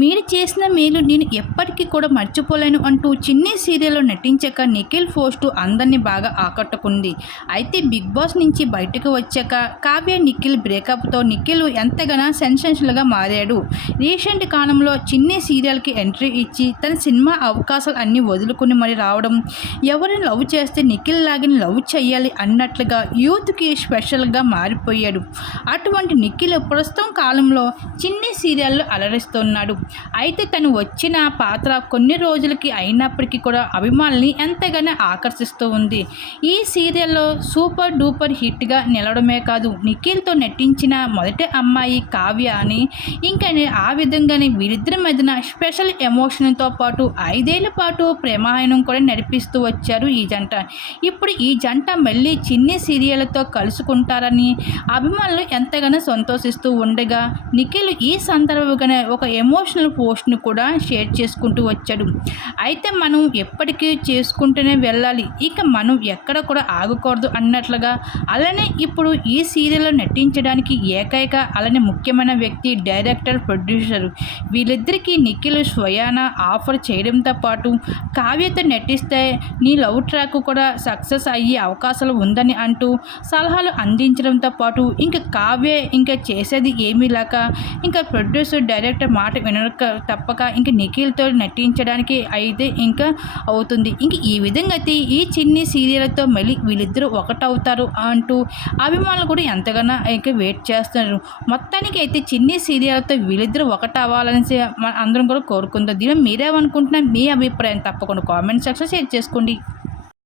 మీరు చేసిన మేలు నేను ఎప్పటికీ కూడా మర్చిపోలేను అంటూ చిన్ని సీరియల్లో నటించాక నిఖిల్ పోస్టు అందరినీ బాగా ఆకట్టుకుంది. అయితే బిగ్ బాస్ నుంచి బయటకు వచ్చాక కావ్య నిఖిల్ బ్రేకప్తో నిఖిల్ ఎంతగానో సెన్సేషన్గా మారాడు. రీసెంట్ కాలంలో చిన్ని సీరియల్కి ఎంట్రీ ఇచ్చి తన సినిమా అవకాశాలు అన్నీ వదులుకుని మరి రావడం ఎవరిని లవ్ చేస్తే నిఖిల్ లాగిన లవ్ చేయాలి అన్నట్లుగా యూత్కి స్పెషల్గా మారిపోయాడు. అటువంటి నిఖిల్ ప్రస్తుతం కాలంలో చిన్ని సీరియల్లో అలరిస్తున్నాడు. అయితే తను వచ్చిన పాత్ర కొన్ని రోజులకి అయినప్పటికీ కూడా అభిమానుల్ని ఎంతగానో ఆకర్షిస్తూ ఉంది. ఈ సీరియల్లో సూపర్ డూపర్ హిట్గా నిలవడమే కాదు నిఖిల్తో నటించిన మొదటి అమ్మాయి కావ్య అని ఇంకా ఆ విధంగానే వీరిద్దరి మధ్యన స్పెషల్ ఎమోషన్తో పాటు ఐదేళ్ళ పాటు ప్రేమాయణం కూడా నడిపిస్తూ వచ్చారు ఈ జంట. ఇప్పుడు ఈ జంట మళ్ళీ చిన్ని సీరియల్తో కలుసుకుంటారని అభిమానులు ఎంతగానో సంతోషిస్తూ ఉండగా నిఖిల్ ఈ సందర్భంగానే ఒక ఎమోషన్ పర్సనల్ పోస్ట్ను కూడా షేర్ చేసుకుంటూ వచ్చాడు. అయితే మనం ఎప్పటికీ చేసుకుంటూనే వెళ్ళాలి. ఇక మనం ఎక్కడ కూడా ఆగకూడదు అన్నట్లుగా అలానే ఇప్పుడు ఈ సీరియల్లో నటించడానికి ఏకైక అలానే ముఖ్యమైన వ్యక్తి డైరెక్టర్ ప్రొడ్యూసర్ వీళ్ళిద్దరికీ నిఖిల్ స్వయాన ఆఫర్ చేయడంతో పాటు కావ్యత నటిస్తే నీ లవ్ ట్రాక్ కూడా సక్సెస్ అయ్యే అవకాశాలు ఉందని అంటూ సలహాలు అందించడంతో పాటు ఇంకా కావ్య ఇంకా చేసేది ఏమీ లేక ఇంకా ప్రొడ్యూసర్ డైరెక్టర్ మాట వినక తప్పక ఇంక నిఖిల్తో నటించడానికి అయితే ఇంకా అవుతుంది. ఇంక ఈ విధంగా అయితే ఈ చిన్ని సీరియల్తో మళ్ళీ వీళ్ళిద్దరూ ఒకటవుతారు అంటూ అభిమానులు కూడా ఎంతగానో ఇంకా వెయిట్ చేస్తున్నారు. మొత్తానికి అయితే చిన్ని సీరియల్తో వీళ్ళిద్దరూ ఒకటవ్వాలని అందరం కూడా కోరుకుందాం. దీని మీరేమనుకుంటున్నా మీ అభిప్రాయం తప్పకుండా కామెంట్ సెక్షన్ షేర్ చేసుకోండి.